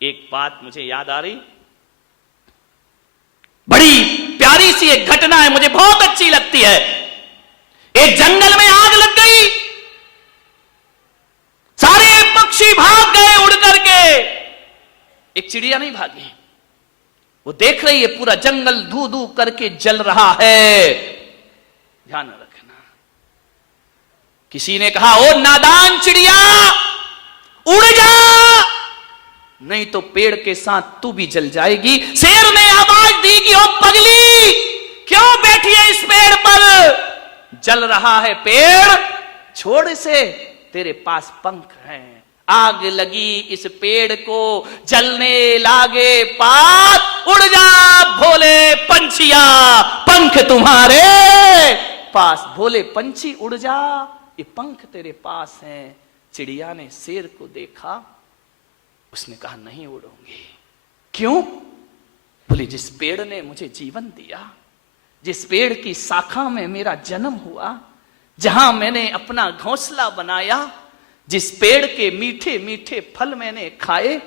एक बात मुझे याद आ रही, बड़ी प्यारी सी एक घटना है, मुझे बहुत अच्छी लगती है। एक जंगल में आग लग गई, सारे पक्षी भाग गए उड़ करके, एक चिड़िया नहीं भागी। वो देख रही है पूरा जंगल धू धू करके जल रहा है। ध्यान रखना, किसी ने कहा, ओ नादान चिड़िया उड़ जा, नहीं तो पेड़ के साथ तू भी जल जाएगी। शेर ने आवाज दी कि ओ पगली, क्यों बैठी है इस पेड़ पर, जल रहा है पेड़, छोड़ इसे, तेरे पास पंख हैं। आग लगी इस पेड़ को, जलने लागे पात, उड़ जा भोले पंछिया, पंख तुम्हारे पास। भोले पंछी उड़ जा, ये पंख तेरे पास हैं। चिड़िया ने शेर को देखा, उसने कहा नहीं उड़ूंगी। क्यों? बोले जिस पेड़ ने मुझे जीवन दिया, जिस पेड़ की शाखा में मेरा जन्म हुआ, जहां मैंने अपना घोंसला बनाया, जिस पेड़ के मीठे मीठे फल मैंने खाए,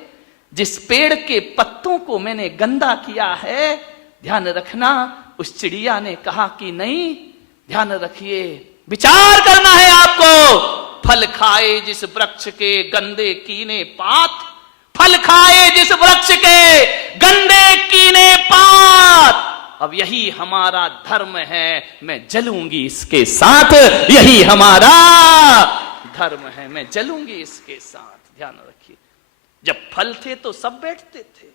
जिस पेड़ के पत्तों को मैंने गंदा किया है, ध्यान रखना। उस चिड़िया ने कहा कि नहीं, ध्यान रखिए, विचार करना है आपको। फल खाए जिस वृक्ष के गंदे कीने पात, फल खाए जिस वृक्ष के गंदे कीने पात। अब यही हमारा धर्म है, मैं जलूंगी इसके साथ, यही हमारा धर्म है, मैं जलूंगी इसके साथ। ध्यान रखिए, जब फल थे तो सब बैठते थे,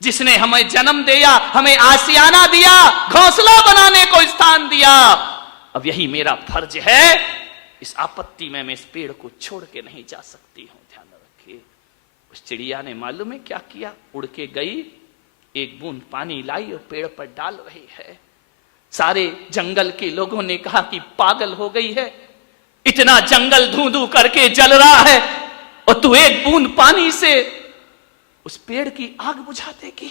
जिसने हमें जन्म दिया, हमें आशियाना दिया, घोंसला बनाने को स्थान दिया, अब यही मेरा फर्ज है, इस आपत्ति में मैं इस पेड़ को छोड़ के नहीं जा सकती हूं। ध्यान रखिए, उस चिड़िया ने मालूम है क्या किया, उड़ के गई, एक बूंद पानी लाई और पेड़ पर डाल रही है। सारे जंगल के लोगों ने कहा कि पागल हो गई है, इतना जंगल धू धू करके जल रहा है और तू एक बूंद पानी से उस पेड़ की आग बुझा देगी।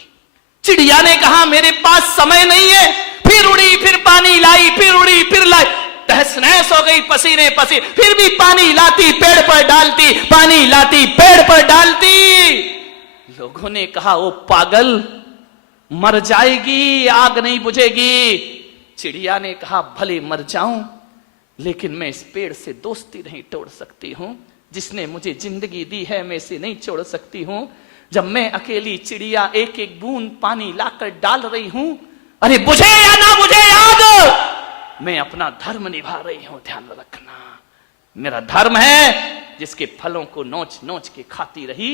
चिड़िया ने कहा मेरे पास समय नहीं है, फिर उड़ी, फिर पानी लाई, फिर उड़ी, फिर लाई, तहस नहस हो गई, पसीने पसीने, फिर भी पानी लाती, पेड़ पर डालती, पानी लाती, पेड़ पर डालती। लोगों ने कहा वो पागल, मर जाएगी, आग नहीं बुझेगी। चिड़िया ने कहा भले मर जाऊं, लेकिन मैं इस पेड़ से दोस्ती नहीं तोड़ सकती हूं, जिसने मुझे जिंदगी दी है मैं इसे नहीं छोड़ सकती हूं। जब मैं अकेली चिड़िया एक एक बूंद पानी लाकर डाल रही हूं, अरे बुझे या ना बुझे आग, मैं अपना धर्म निभा रही हूं। ध्यान रखना, मेरा धर्म है, जिसके फलों को नोच नोच के खाती रही,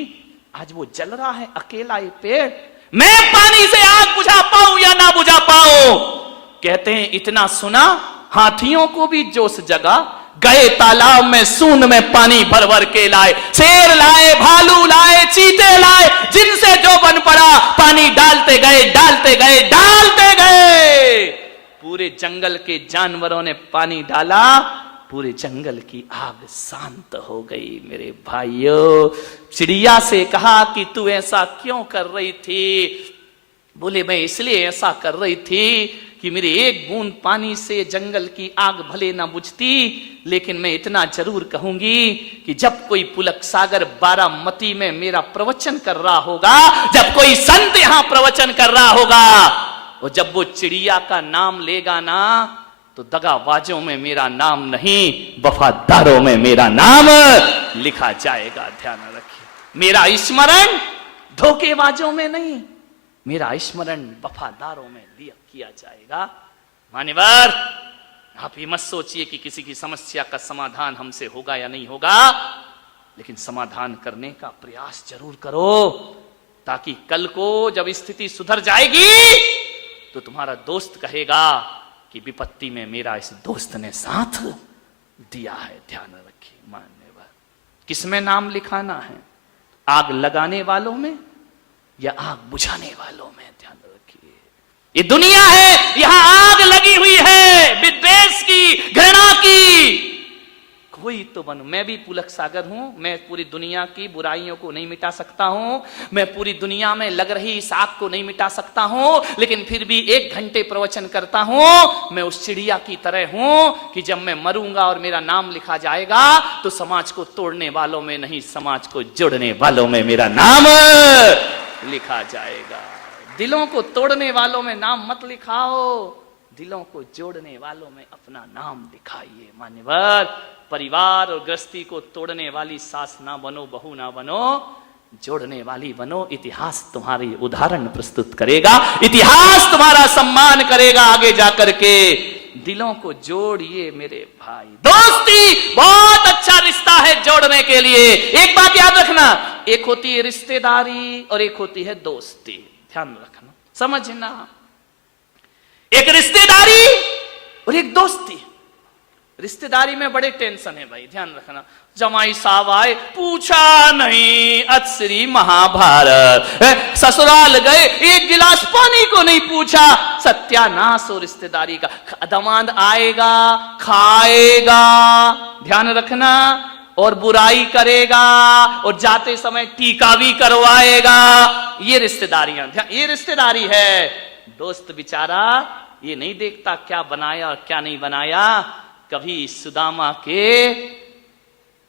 आज वो जल रहा है अकेला ये पेड़, मैं पानी से आग बुझा पाऊं या ना बुझा पाऊं। कहते हैं इतना सुना, हाथियों को भी जोश जगा, गए तालाब में सूंद में पानी भर भर के लाए, शेर लाए, भालू लाए, चीते लाए, जिनसे जो बन पड़ा पानी डालते गए, डालते गए, डालते गए। पूरे जंगल के जानवरों ने पानी डाला, पूरे जंगल की आग शांत हो गई। मेरे भाइयों, चिड़िया से कहा कि तू ऐसा क्यों कर रही थी? बोले मैं इसलिए ऐसा कर रही थी कि मेरी एक बूंद पानी से जंगल की आग भले ना बुझती, लेकिन मैं इतना जरूर कहूंगी कि जब कोई पुलक सागर बारामती में मेरा प्रवचन कर रहा होगा, जब कोई संत यहां प्रवचन कर रहा होगा, और जब वो चिड़िया का नाम लेगा ना, तो दगाबाजों में मेरा नाम नहीं, वफादारों में मेरा नाम लिखा जाएगा। ध्यान रखिए, मेरा स्मरण धोखेबाजों में नहीं, मेरा स्मरण वफादारों में किया जाएगा। मान्यवर, आप ये मत सोचिए कि किसी की समस्या का समाधान हमसे होगा या नहीं होगा, लेकिन समाधान करने का प्रयास जरूर करो, ताकि कल को जब स्थिति सुधर जाएगी तो तुम्हारा दोस्त कहेगा कि विपत्ति में मेरा इस दोस्त ने साथ दिया है। ध्यान रखिए मान्यवर, किसमें नाम लिखाना है, आग लगाने वालों में या आग बुझाने वालों में? ध्यान रखिए, ये दुनिया है, यहां आग लगी हुई है, विद्वेष की, घृणा की। कोई तो बनूं। मैं भी पुलक सागर हूं, मैं पूरी दुनिया की बुराइयों को नहीं मिटा सकता हूं, मैं पूरी दुनिया में लग रही इस आग को नहीं मिटा सकता हूं, लेकिन फिर भी 1 घंटे प्रवचन करता हूं। मैं उस चिड़िया की तरह हूं कि जब मैं मरूंगा और मेरा नाम लिखा जाएगा तो समाज को तोड़ने वालों में नहीं, समाज को जोड़ने वालों में मेरा नाम लिखा जाएगा। दिलों को तोड़ने वालों में नाम मत लिखाओ, दिलों को जोड़ने वालों में अपना नाम दिखाइए। मान्यवर, परिवार और गृहस्थी को तोड़ने वाली सास ना बनो, बहू ना बनो, जोड़ने वाली बनो। इतिहास तुम्हारी उदाहरण प्रस्तुत करेगा, इतिहास तुम्हारा सम्मान करेगा आगे जाकर के। दिलों को जोड़िए मेरे भाई। दोस्ती बहुत अच्छा रिश्ता है जोड़ने के लिए। एक बात याद रखना, एक होती है रिश्तेदारी और एक होती है दोस्ती। ध्यान रखना, समझना। एक रिश्तेदारी और एक दोस्ती। रिश्तेदारी में बड़े टेंशन है भाई, ध्यान रखना। जमाई साहब आए, पूछा नहीं अक्षरी महाभारत, ससुराल गए 1 गिलास पानी को नहीं पूछा, सत्यानाश हो रिश्तेदारी का। दामाद आएगा, खाएगा, ध्यान रखना, और बुराई करेगा और जाते समय टीका भी करवाएगा। ये रिश्तेदारियां, ये रिश्तेदारी है। दोस्त बेचारा ये नहीं देखता क्या बनाया और क्या नहीं बनाया। कभी सुदामा के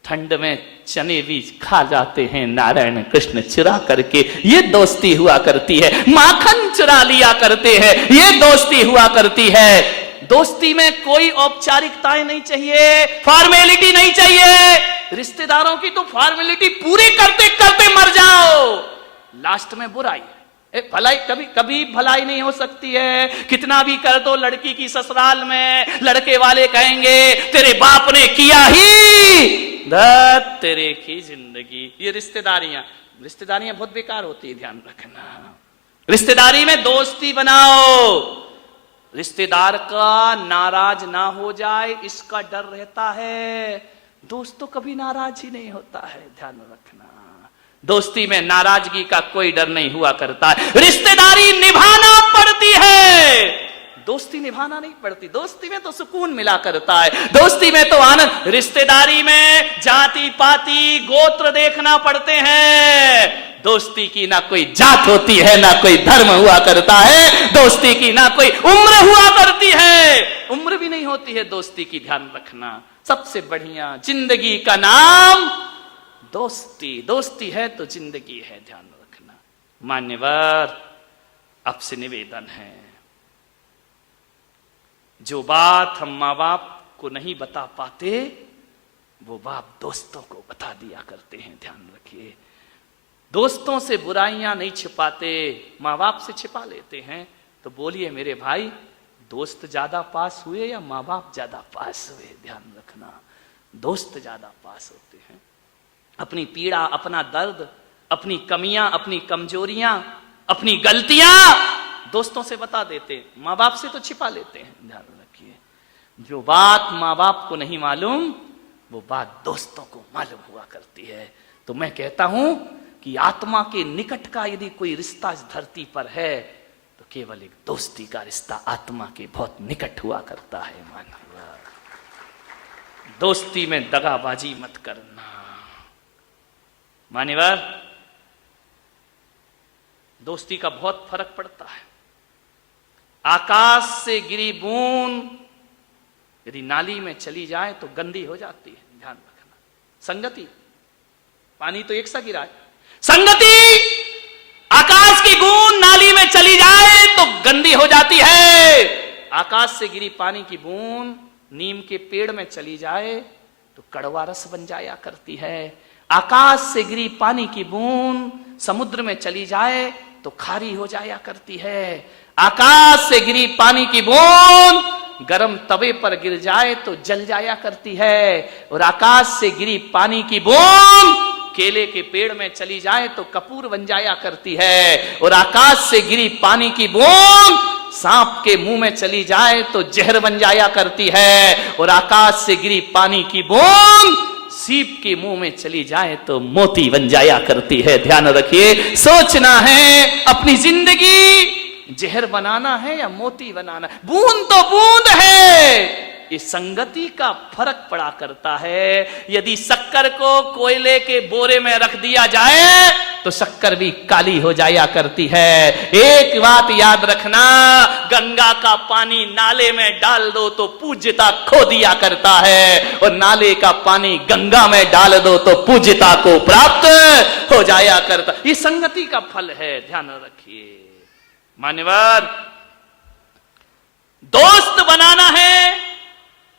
ठंड में चने भी खा जाते हैं नारायण कृष्ण चुरा करके, ये दोस्ती हुआ करती है। माखन चुरा लिया करते हैं, ये दोस्ती हुआ करती है। दोस्ती में कोई औपचारिकताएं नहीं चाहिए, फॉर्मेलिटी नहीं चाहिए। रिश्तेदारों की तो फॉर्मेलिटी पूरी करते करते मर जाओ, लास्ट में बुराई। भलाई कभी कभी भलाई नहीं हो सकती है। कितना भी कर दो लड़की की ससुराल में, लड़के वाले कहेंगे तेरे बाप ने किया ही तेरे की जिंदगी। ये रिश्तेदारियां बहुत बेकार होती है, ध्यान रखना। रिश्तेदारी में दोस्ती बनाओ, रिश्तेदार का नाराज ना हो जाए इसका डर रहता है। दोस्त तो कभी नाराज ही नहीं होता है, ध्यान रखना। दोस्ती में नाराजगी का कोई डर नहीं हुआ करता है। रिश्तेदारी निभाना पड़ती है, दोस्ती निभाना नहीं पड़ती। दोस्ती में तो सुकून मिला करता है, दोस्ती में तो आनंद। रिश्तेदारी में जाति पाति गोत्र देखना पड़ते हैं। दोस्ती की ना कोई जात होती है, ना कोई धर्म हुआ करता है। दोस्ती की ना कोई उम्र हुआ करती है, उम्र भी नहीं होती है दोस्ती की, ध्यान रखना। सबसे बढ़िया जिंदगी का नाम दोस्ती। दोस्ती है तो जिंदगी है, ध्यान रखना। मान्यवर, आपसे निवेदन है, जो बात हम माँ बाप को नहीं बता पाते वो बाप दोस्तों को बता दिया करते हैं, ध्यान रखिए। दोस्तों से बुराइयां नहीं छिपाते, माँ बाप से छिपा लेते हैं। तो बोलिए मेरे भाई, दोस्त ज्यादा पास हुए या माँ बाप ज्यादा पास हुए? ध्यान रखना, दोस्त ज्यादा पास होते हैं। अपनी पीड़ा, अपना दर्द, अपनी कमियां, अपनी कमजोरियां, अपनी गलतियां दोस्तों से बता देते, माँ बाप से तो छिपा लेते हैं। ध्यान रखिए, जो बात माँ बाप को नहीं मालूम वो बात दोस्तों को मालूम हुआ करती है। तो मैं कहता हूं कि आत्मा के निकट का यदि कोई रिश्ता इस धरती पर है तो केवल एक दोस्ती का रिश्ता आत्मा के बहुत निकट हुआ करता है। मानव, दोस्ती में दगाबाजी मत करना। मान्यवर, दोस्ती का बहुत फर्क पड़ता है। आकाश से गिरी बूंद यदि नाली में चली जाए तो गंदी हो जाती है, ध्यान रखना। संगति, पानी तो एक सा गिरा है, संगति आकाश की बूंद नाली में चली जाए तो गंदी हो जाती है। आकाश से गिरी पानी की बूंद नीम के पेड़ में चली जाए तो कड़वा रस बन जाया करती है। आकाश से गिरी पानी की बूंद समुद्र में चली जाए तो खारी हो जाया करती है। आकाश से गिरी पानी की बूंद गरम तवे पर गिर जाए तो जल जाया करती है। और आकाश से गिरी पानी की बूंद केले के पेड़ में चली जाए तो कपूर बन जाया करती है। और आकाश से गिरी पानी की बूंद सांप के मुंह में चली जाए तो जहर बन जाया करती है। और आकाश से गिरी पानी की बूंद सीप के मुंह में चली जाए तो मोती बन जाया करती है। ध्यान रखिए, सोचना है अपनी जिंदगी जहर बनाना है या मोती बनाना है। बूंद तो बूंद है, ये संगति का फर्क पड़ा करता है। यदि शक्कर को कोयले के बोरे में रख दिया जाए तो शक्कर भी काली हो जाया करती है। एक बात याद रखना, गंगा का पानी नाले में डाल दो तो पूज्यता खो दिया करता है, और नाले का पानी गंगा में डाल दो तो पूज्यता को प्राप्त हो जाया करता। ये संगति का फल है, ध्यान रखिए। मान्यवर, दोस्त बनाना है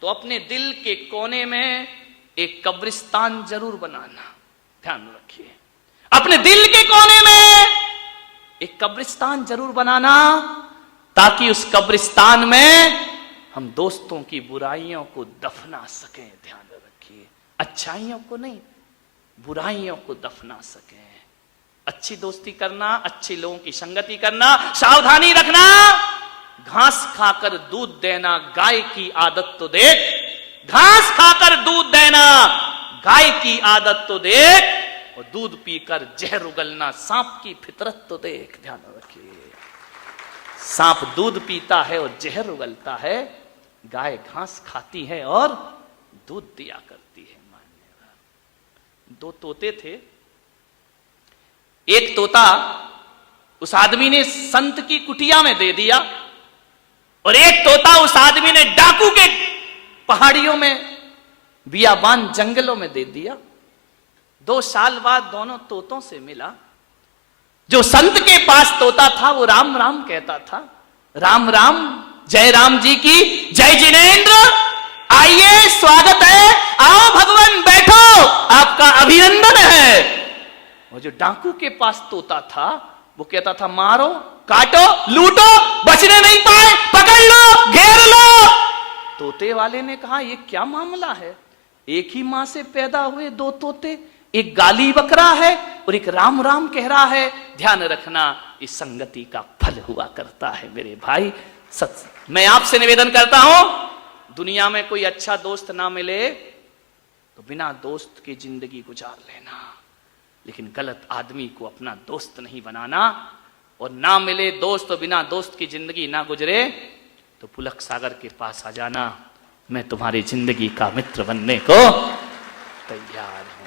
तो अपने दिल के कोने में एक कब्रिस्तान जरूर बनाना, ध्यान रखिए। अपने दिल के कोने में एक कब्रिस्तान जरूर बनाना, ताकि उस कब्रिस्तान में हम दोस्तों की बुराइयों को दफना सकें। ध्यान रखिए, अच्छाइयों को नहीं, बुराइयों को दफना सकें। अच्छी दोस्ती करना, अच्छे लोगों की संगति करना, सावधानी रखना। घास खाकर दूध देना, गाय की आदत तो देख। घास खाकर दूध देना, गाय की आदत तो देख। और दूध पीकर जहर उगलना, सांप की फितरत तो देख। ध्यान रखिए, सांप दूध पीता है और जहर उगलता है, गाय घास खाती है और दूध दिया करती है। मान्यवर, दो तोते थे। एक तोता उस आदमी ने संत की कुटिया में दे दिया, और एक तोता उस आदमी ने डाकू के पहाड़ियों में, बियाबान जंगलों में दे दिया। 2 साल बाद दोनों तोतों से मिला। जो संत के पास तोता था वो राम राम कहता था। राम राम, जय राम जी की जय। जिनेंद्र, आइए, स्वागत है, आओ भगवान, बैठो, आपका अभिनंदन है। वो जो डाकू के पास तोता था वो कहता था, मारो, काटो, लूटो, बचने नहीं पाए, पकड़ लो, घेर लो। तोते वाले ने कहा, ये क्या मामला है? एक ही मां से पैदा हुए 2 तोते, एक गाली बकरा है और एक राम राम कह रहा है। ध्यान रखना, इस संगति का फल हुआ करता है मेरे भाई। सच, मैं आपसे निवेदन करता हूं, दुनिया में कोई अच्छा दोस्त ना मिले तो बिना दोस्त की जिंदगी गुजार लेना, लेकिन गलत आदमी को अपना दोस्त नहीं बनाना। और ना मिले दोस्त तो बिना दोस्त की जिंदगी ना गुजरे तो पुलक सागर के पास आ जाना, मैं तुम्हारी जिंदगी का मित्र बनने को तैयार हूं।